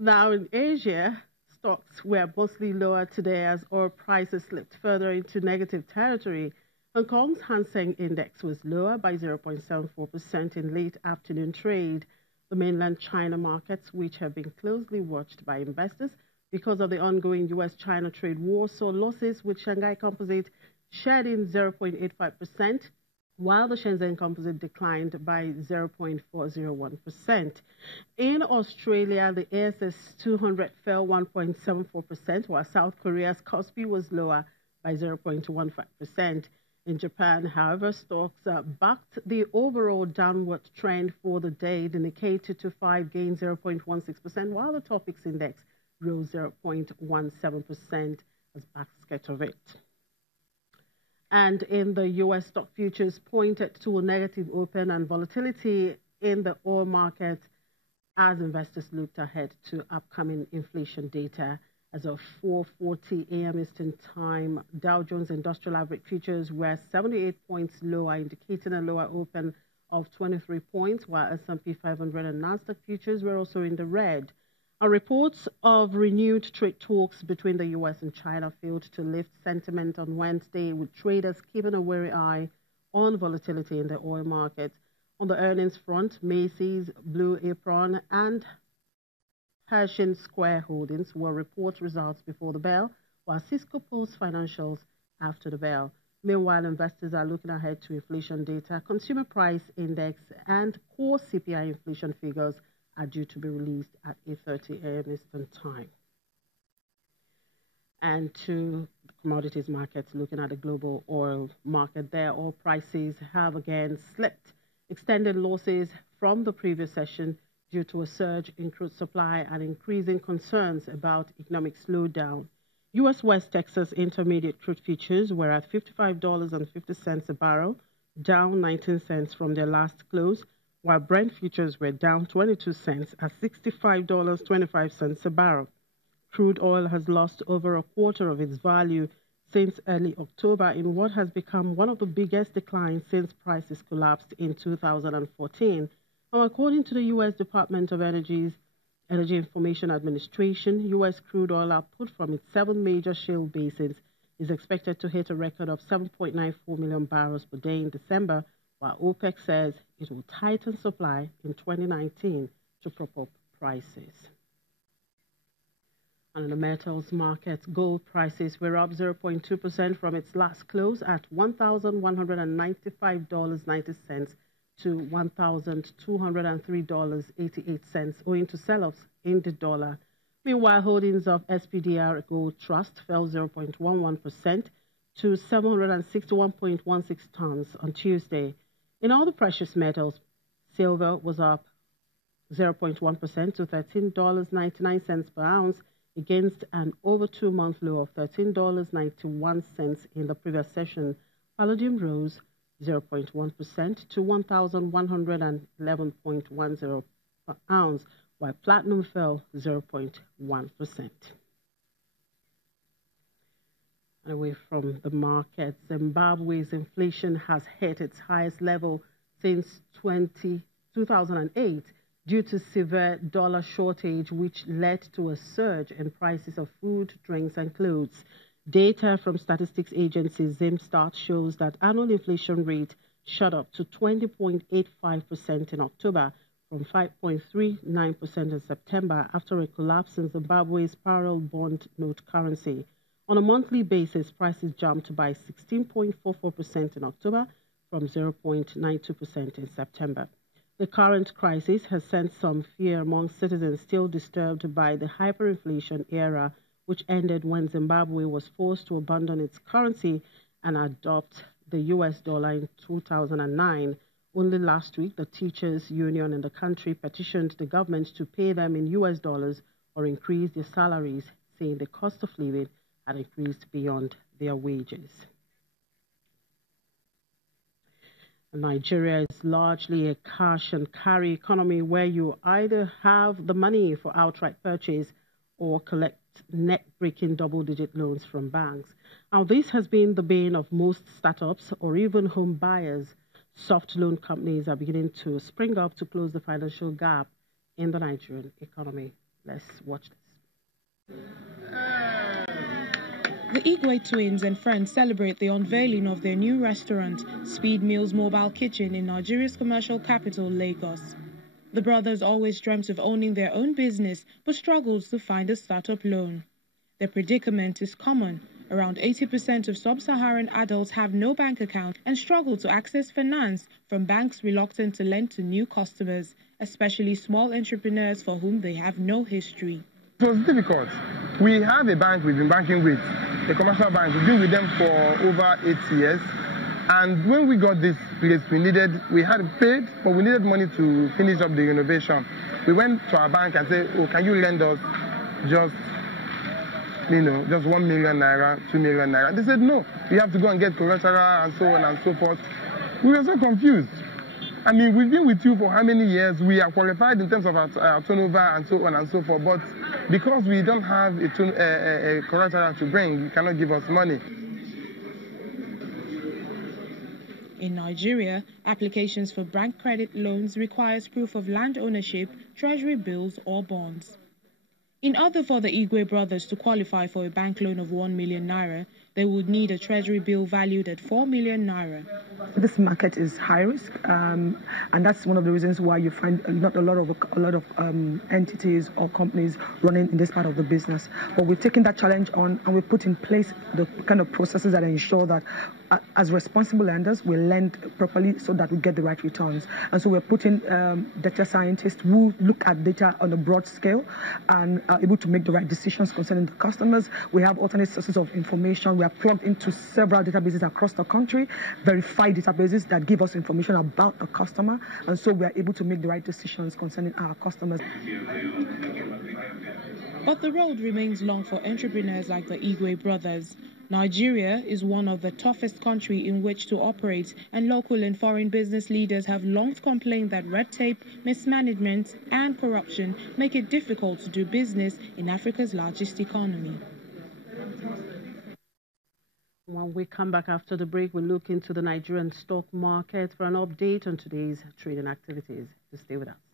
Now in Asia, stocks were mostly lower today as oil prices slipped further into negative territory. Hong Kong's Hang Seng Index was lower by 0.74% in late afternoon trade. The mainland China markets, which have been closely watched by investors because of the ongoing U.S.-China trade war, saw losses, with Shanghai Composite shedding 0.85%, while the Shenzhen Composite declined by 0.401%. In Australia, the ASX 200 fell 1.74%, while South Korea's Kospi was lower by 0.15%. In Japan, however, stocks backed the overall downward trend for the day. The Nikkei 225 gained 0.16%, while the Topix Index rose 0.17% as basket of it. And in the U.S., stock futures pointed to a negative open and volatility in the oil market as investors looked ahead to upcoming inflation data. As of 4:40 a.m. Eastern Time, Dow Jones Industrial Average futures were 78 points lower, indicating a lower open of 23 points, while S&P 500 and Nasdaq futures were also in the red. Reports of renewed trade talks between the U.S. and China failed to lift sentiment on Wednesday, with traders keeping a wary eye on volatility in the oil market. On the earnings front, Macy's, Blue Apron, and Pershing Square Holdings will report results before the bell, while Cisco posts financials after the bell. Meanwhile, investors are looking ahead to inflation data, consumer price index, and core CPI inflation figures are due to be released at 8:30 a.m. Eastern Time. And to the commodities markets, looking at the global oil market there, oil prices have again slipped, extending losses from the previous session due to a surge in crude supply and increasing concerns about economic slowdown. U.S. West Texas Intermediate crude futures were at $55.50 a barrel, down 19 cents from their last close, while Brent futures were down 22 cents at $65.25 a barrel. Crude oil has lost over a quarter of its value since early October in what has become one of the biggest declines since prices collapsed in 2014. Now, according to the U.S. Department of Energy Information Administration, U.S. crude oil output from its 7 major shale basins is expected to hit a record of 7.94 million barrels per day in December, while OPEC says it will tighten supply in 2019 to prop up prices. And in the metals market, gold prices were up 0.2% from its last close at $1,195.90 to $1,203.88, owing to sell-offs in the dollar. Meanwhile, holdings of SPDR Gold Trust fell 0.11% to 761.16 tons on Tuesday. In all the precious metals, silver was up 0.1% to $13.99 per ounce against an over 2-month low of $13.91 in the previous session. Palladium rose 0.1% to $1,111.10 per ounce, while platinum fell 0.1%. Away from the market, Zimbabwe's inflation has hit its highest level since 2008 due to severe dollar shortage, which led to a surge in prices of food, drinks, and clothes. Data from statistics agency Zimstat shows that annual inflation rate shot up to 20.85% in October from 5.39% in September after a collapse in Zimbabwe's parallel bond note currency. On a monthly basis, prices jumped by 16.44% in October from 0.92% in September. The current crisis has sent some fear among citizens still disturbed by the hyperinflation era, which ended when Zimbabwe was forced to abandon its currency and adopt the US dollar in 2009. Only last week, the teachers' union in the country petitioned the government to pay them in US dollars or increase their salaries, saying the cost of living had increased beyond their wages. Nigeria is largely a cash and carry economy where you either have the money for outright purchase or collect net-breaking double-digit loans from banks. Now, this has been the bane of most startups or even home buyers. Soft loan companies are beginning to spring up to close the financial gap in the Nigerian economy. Let's watch this. The Igwe twins and friends celebrate the unveiling of their new restaurant, Speed Meals Mobile Kitchen, in Nigeria's commercial capital, Lagos. The brothers always dreamt of owning their own business, but struggled to find a startup loan. Their predicament is common. Around 80% of sub-Saharan adults have no bank account and struggle to access finance from banks reluctant to lend to new customers, especially small entrepreneurs for whom they have no history. It was difficult. We have a bank we've been banking with, a commercial bank. We've been with them for over 8 years. And when we got this place, we had paid, but we needed money to finish up the renovation. We went to our bank and said, oh, can you lend us just 1 million naira, 2 million naira? They said, no, you have to go and get collateral and so on and so forth. We were so confused. I mean, we've been with you for how many years? We are qualified in terms of our turnover and so on and so forth. But because we don't have a collateral to bring, you cannot give us money. In Nigeria, applications for bank credit loans requires proof of land ownership, treasury bills, or bonds. In order for the Igwe brothers to qualify for a bank loan of 1 million naira, they would need a treasury bill valued at 4 million naira. This market is high risk, and that's one of the reasons why you find not a lot of entities or companies running in this part of the business. But we've taken that challenge on, and we've put in place the kind of processes that ensure that as responsible lenders, we lend properly so that we get the right returns. And so we're putting data scientists who look at data on a broad scale and are able to make the right decisions concerning the customers. We have alternate sources of information. We are plugged into several databases across the country, verified databases that give us information about the customer. And so we are able to make the right decisions concerning our customers. But the road remains long for entrepreneurs like the Igwe brothers. Nigeria is one of the toughest countries in which to operate, and local and foreign business leaders have long complained that red tape, mismanagement, and corruption make it difficult to do business in Africa's largest economy. When we come back after the break, we'll look into the Nigerian stock market for an update on today's trading activities. So stay with us.